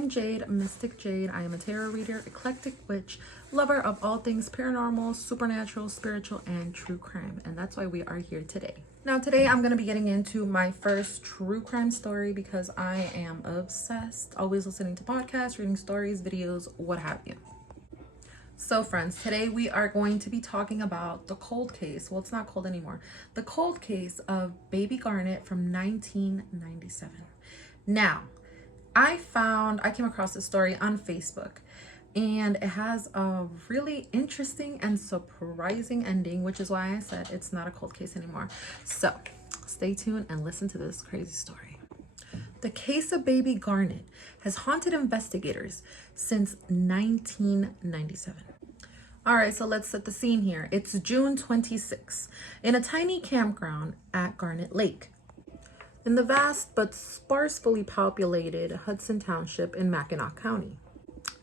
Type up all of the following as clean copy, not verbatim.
am Jade, Mystic Jade. I am a tarot reader, eclectic witch, lover of all things paranormal, supernatural, spiritual, and true crime. And that's why we are here today. Now, today I'm going to be getting into my first true crime story because I am obsessed. Always listening to podcasts, reading stories, videos, what have you. So friends, today we are going to be talking about the cold case. Well, it's not cold anymore. The cold case of Baby Garnet from 1997. Now, I came across this story on Facebook, and it has a really interesting and surprising ending, which is why I said it's not a cold case anymore. So stay tuned and listen to this crazy story. The case of Baby Garnet has haunted investigators since 1997. All right, so let's set the scene here. It's June 26th in a tiny campground at Garnet Lake in the vast but sparsely populated Hudson Township in Mackinac County.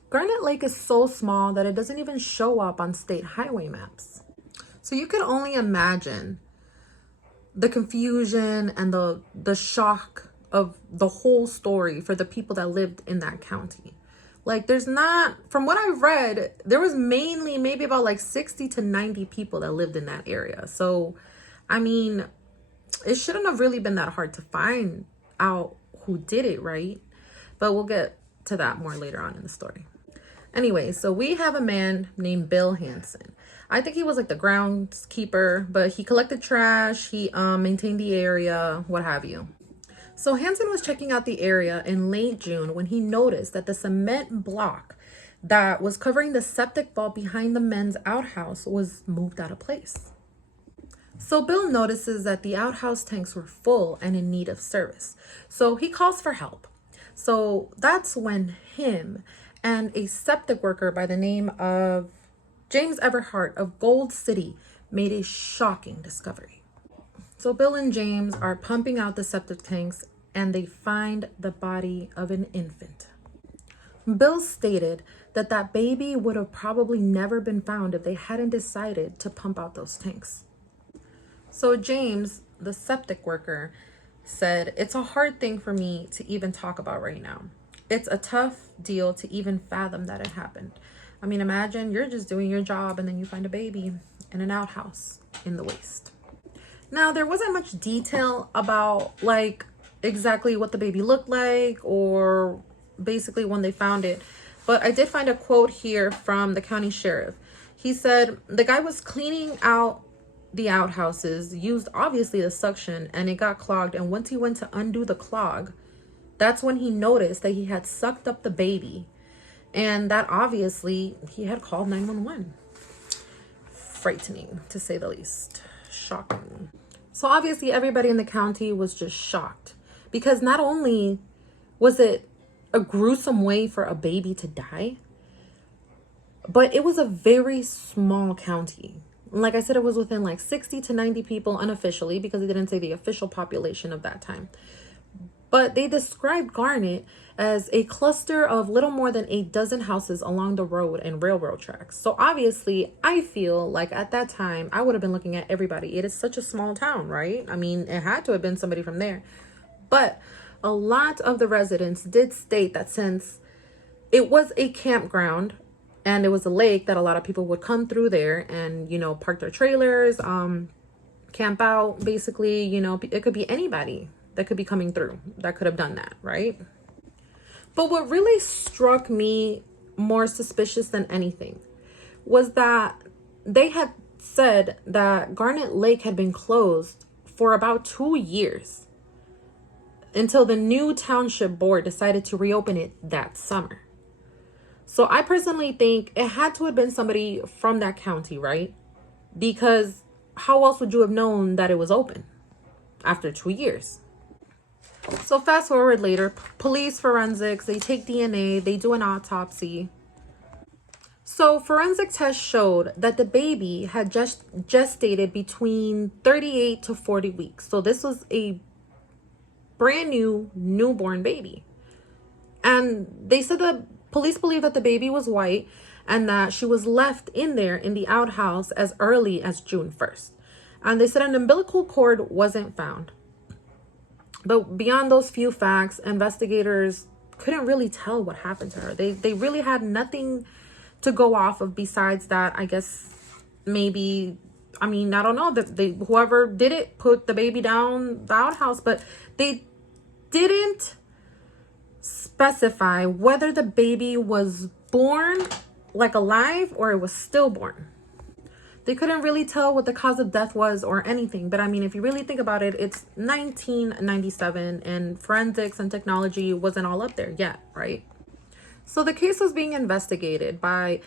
Garnet Lake is so small that it doesn't even show up on state highway maps. So you can only imagine the confusion and the shock of the whole story for the people that lived in that county. Like, from what I read, there was mainly maybe about like 60 to 90 people that lived in that area. So, I mean, it shouldn't have really been that hard to find out who did it, right? But we'll get to that more later on in the story. Anyway, so we have a man named Bill Hansen. I think he was like the groundskeeper, but he collected trash, he maintained the area, what have you. So Hansen was checking out the area in late June when he noticed that the cement block that was covering the septic vault behind the men's outhouse was moved out of place. So Bill notices that the outhouse tanks were full and in need of service. So he calls for help. So that's when him and a septic worker by the name of James Everhart of Gold City made a shocking discovery. So Bill and James are pumping out the septic tanks and they find the body of an infant. Bill stated that that baby would have probably never been found if they hadn't decided to pump out those tanks. So James, the septic worker, said, "It's a hard thing for me to even talk about right now. It's a tough deal to even fathom that it happened. I mean, imagine you're just doing your job and then you find a baby in an outhouse in the waste." Now, there wasn't much detail about like exactly what the baby looked like or basically when they found it, but I did find a quote here from the county sheriff. He said the guy was cleaning out the outhouses, used obviously the suction, and it got clogged, and once he went to undo the clog, that's when he noticed that he had sucked up the baby, and that obviously he had called 911. Frightening, to say the least. Shocking. So obviously everybody in the county was just shocked because not only was it a gruesome way for a baby to die, but it was a very small county. Like I said, it was within like 60 to 90 people unofficially because they didn't say the official population of that time. But they described Garnet as a cluster of little more than a dozen houses along the road and railroad tracks. So obviously, I feel like at that time, I would have been looking at everybody. It is such a small town, right? I mean, it had to have been somebody from there. But a lot of the residents did state that since it was a campground and it was a lake, that a lot of people would come through there and, you know, park their trailers, camp out, basically, you know, it could be anybody that could be coming through that could have done that, right? But what really struck me more suspicious than anything was that they had said that Garnet Lake had been closed for about 2 years until the new township board decided to reopen it that summer. So I personally think it had to have been somebody from that county, right? Because how else would you have known that it was open after 2 years? So fast forward later, police forensics, they take DNA, they do an autopsy. So forensic tests showed that the baby had just gestated between 38 to 40 weeks. So this was a brand new newborn baby. And they said the police believe that the baby was white and that she was left in there in the outhouse as early as June 1st. And they said an umbilical cord wasn't found. But beyond those few facts, investigators couldn't really tell what happened to her. They really had nothing to go off of besides that. I guess maybe, I mean, I don't know, that whoever did it put the baby down the outhouse, but they didn't specify whether the baby was born like alive or it was stillborn. They couldn't really tell what the cause of death was or anything. But I mean, if you really think about it, it's 1997 and forensics and technology wasn't all up there yet, right? So the case was being investigated by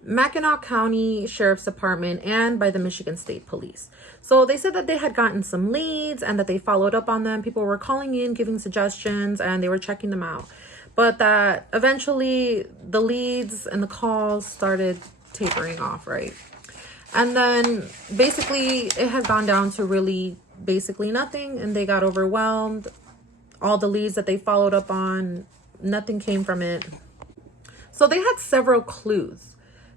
Mackinac County Sheriff's Department and by the Michigan State Police. So they said that they had gotten some leads and that they followed up on them. People were calling in, giving suggestions, and they were checking them out. But that eventually the leads and the calls started tapering off, right? And then basically it has gone down to really basically nothing, and they got overwhelmed. All the leads that they followed up on, nothing came from it. So they had several clues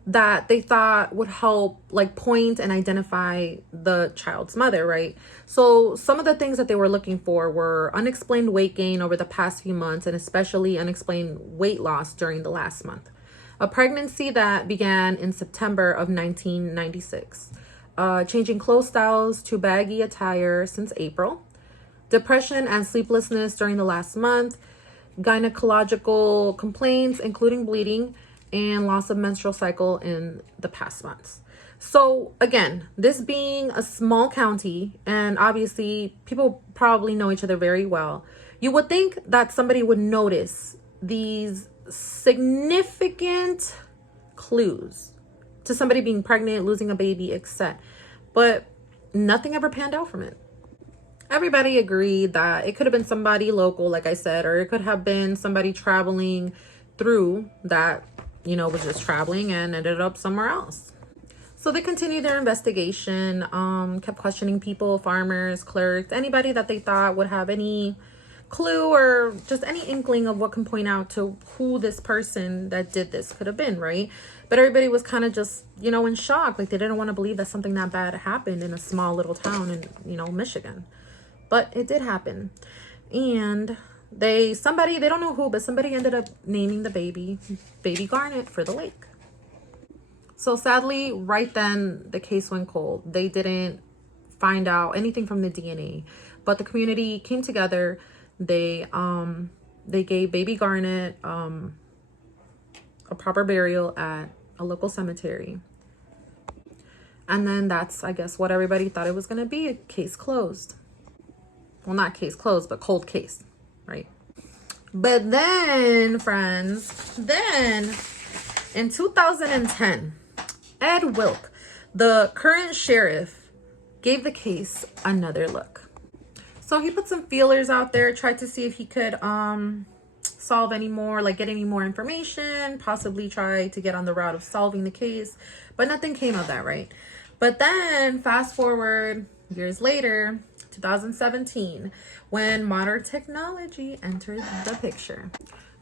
that they thought would help like point and identify the child's mother, right? So some of the things that they were looking for were unexplained weight gain over the past few months, and especially unexplained weight loss during the last month. A pregnancy that began in September of 1996. Changing clothes styles to baggy attire since April. Depression and sleeplessness during the last month. Gynecological complaints, including bleeding, and loss of menstrual cycle in the past months. So again, this being a small county, and obviously people probably know each other very well, you would think that somebody would notice these significant clues to somebody being pregnant, losing a baby, etc. But nothing ever panned out from it. Everybody agreed that it could have been somebody local, like I said, or it could have been somebody traveling through that, you know, was just traveling and ended up somewhere else. So they continued their investigation, kept questioning people, farmers, clerks, anybody that they thought would have any clue or just any inkling of what can point out to who this person that did this could have been, right? But everybody was kind of just, you know, in shock. Like they didn't want to believe that something that bad happened in a small little town in, you know, Michigan. But it did happen. And they don't know who, but somebody ended up naming the baby Baby Garnet for the lake. So sadly, right then the case went cold. They didn't find out anything from the DNA, but the community came together. They gave Baby Garnet a proper burial at a local cemetery. And then that's, I guess, what everybody thought it was going to be, a case closed. Well, not case closed, but cold case, right? But then, friends, in 2010, Ed Wilk, the current sheriff, gave the case another look. So he put some feelers out there, tried to see if he could solve any more, like get any more information, possibly try to get on the route of solving the case, but nothing came of that, right? But then fast forward years later, 2017, when modern technology entered the picture.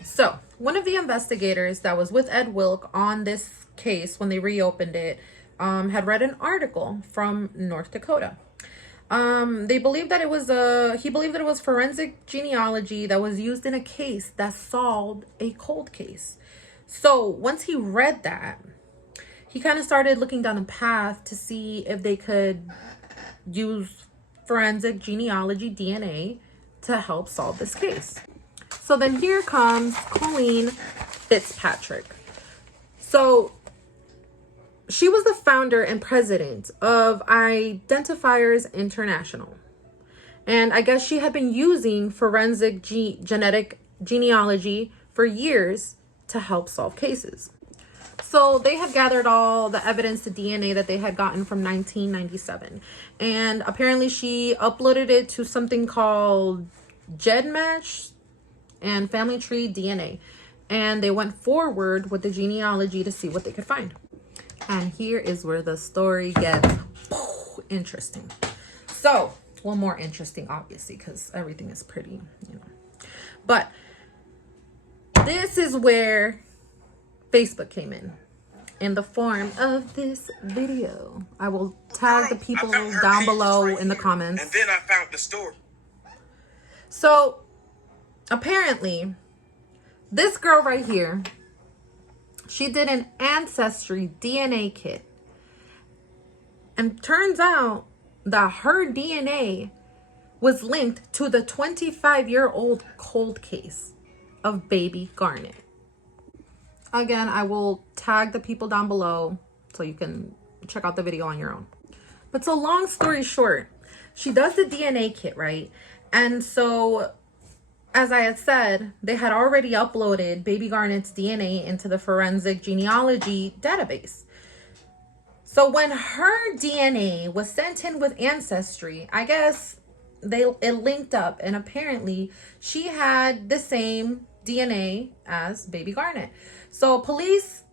So one of the investigators that was with Ed Wilk on this case when they reopened it had read an article from North Dakota. He believed that it was forensic genealogy that was used in a case that solved a cold case. So once he read that, he kind of started looking down a path to see if they could use forensic genealogy DNA to help solve this case. So then here comes Colleen Fitzpatrick. So she was the founder and president of Identifiers International. And I guess she had been using forensic genetic genealogy for years to help solve cases. So they had gathered all the evidence, the DNA that they had gotten from 1997. And apparently she uploaded it to something called GEDmatch and Family Tree DNA. And they went forward with the genealogy to see what they could find. And here is where the story gets interesting. So, well, more interesting, obviously, because everything is pretty, you know. But this is where Facebook came in the form of this video. I will tag the people down below in the comments. And then I found the story. So, apparently, This girl right here, she did an ancestry DNA kit. And turns out that her DNA was linked to the 25-year-old cold case of Baby Garnet. Again, I will tag the people down below so you can check out the video on your own. But so long story short, she does the DNA kit, right? And so, as I had said, they had already uploaded Baby Garnet's DNA into the forensic genealogy database. So when her DNA was sent in with Ancestry, I guess it linked up, and apparently she had the same DNA as Baby Garnet. So police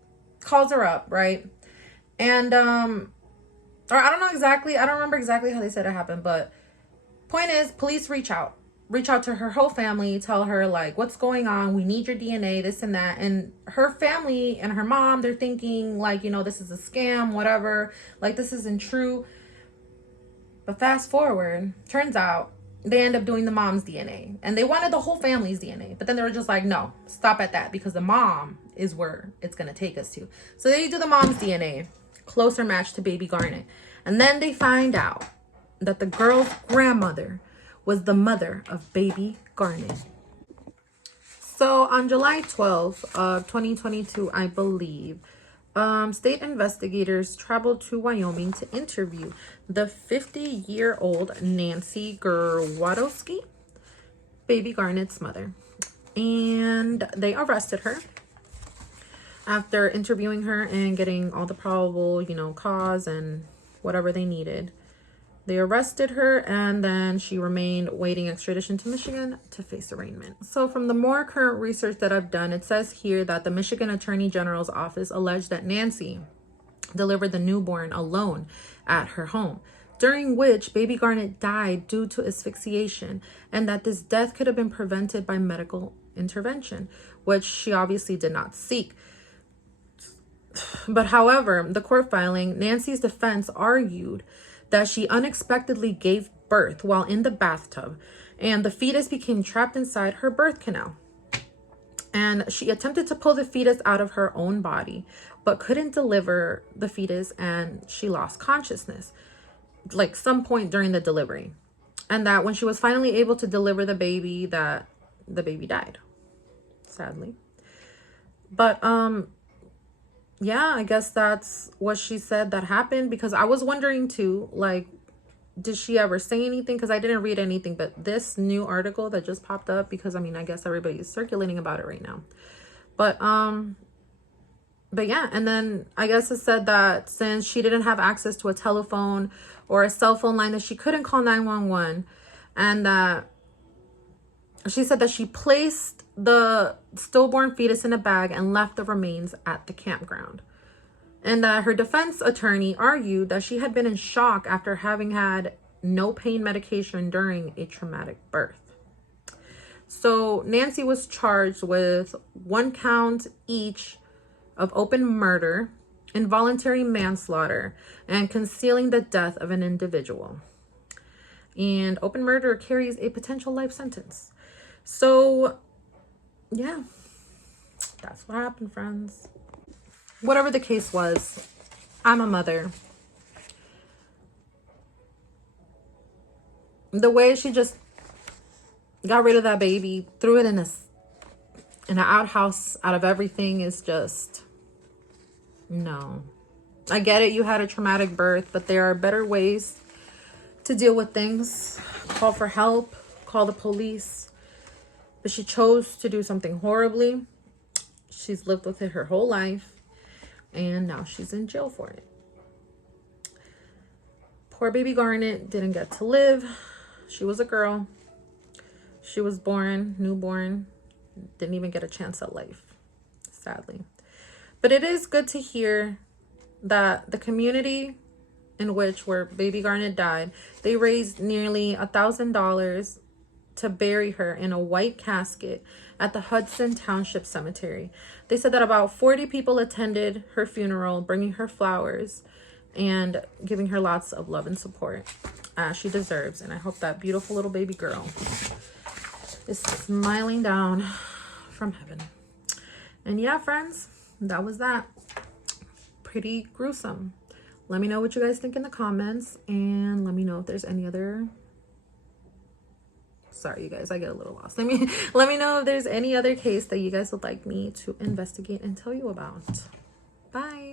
calls her up, right? And or I don't remember exactly how they said it happened, but point is, police reach out to her whole family, tell her like, what's going on, we need your DNA, this and that. And her family and her mom, they're thinking like, you know, this is a scam, whatever, like this isn't true. But fast forward, turns out they end up doing the mom's DNA, and they wanted the whole family's DNA, but then they were just like, no, stop at that, because the mom is where it's going to take us to. So they do the mom's DNA, closer match to Baby Garnet. And then they find out that the girl's grandmother was the mother of Baby Garnet. So on July 12th of 2022, I believe, state investigators traveled to Wyoming to interview the 50-year-old Nancy Gerwadowski, Baby Garnet's mother. And they arrested her after interviewing her and getting all the probable, you know, cause and whatever they needed. They arrested her, and then she remained waiting extradition to Michigan to face arraignment. So from the more current research that I've done, it says here that the Michigan Attorney General's office alleged that Nancy delivered the newborn alone at her home, during which Baby Garnet died due to asphyxiation, and that this death could have been prevented by medical intervention, which she obviously did not seek. But however, the court filing, Nancy's defense argued that she unexpectedly gave birth while in the bathtub, and the fetus became trapped inside her birth canal. And she attempted to pull the fetus out of her own body, but couldn't deliver the fetus, and she lost consciousness, like some point during the delivery. And that when she was finally able to deliver the baby, that the baby died, sadly. But yeah, I guess that's what she said that happened, because I was wondering too, like, did she ever say anything? Because I didn't read anything, but this new article that just popped up, because I mean, I guess everybody's circulating about it right now. But yeah, and then I guess it said that since she didn't have access to a telephone or a cell phone line, that she couldn't call 911, and that she said that she placed the stillborn fetus in a bag and left the remains at the campground. And that her defense attorney argued that she had been in shock after having had no pain medication during a traumatic birth. So Nancy was charged with 1 count each of open murder, involuntary manslaughter, and concealing the death of an individual. And open murder carries a potential life sentence. So yeah, that's what happened, friends. Whatever the case was, I'm a mother. The way she just got rid of that baby, threw it in an outhouse out of everything, is just, no. I get it, you had a traumatic birth, but there are better ways to deal with things. Call for help, call the police. But she chose to do something horribly. She's lived with it her whole life, and now she's in jail for it. Poor Baby Garnet didn't get to live. She was a girl. She was born, newborn, didn't even get a chance at life, sadly. But it is good to hear that the community in where Baby Garnet died, they raised nearly $1,000 to bury her in a white casket at the Hudson Township Cemetery. They said that about 40 people attended her funeral, bringing her flowers and giving her lots of love and support, as she deserves. And I hope that beautiful little baby girl is smiling down from heaven. And yeah, friends, that was that. Pretty gruesome. Let me know what you guys think in the comments, and let me know if there's any other, sorry you guys, I get a little lost. Let me know if there's any other case that you guys would like me to investigate and tell you about. Bye.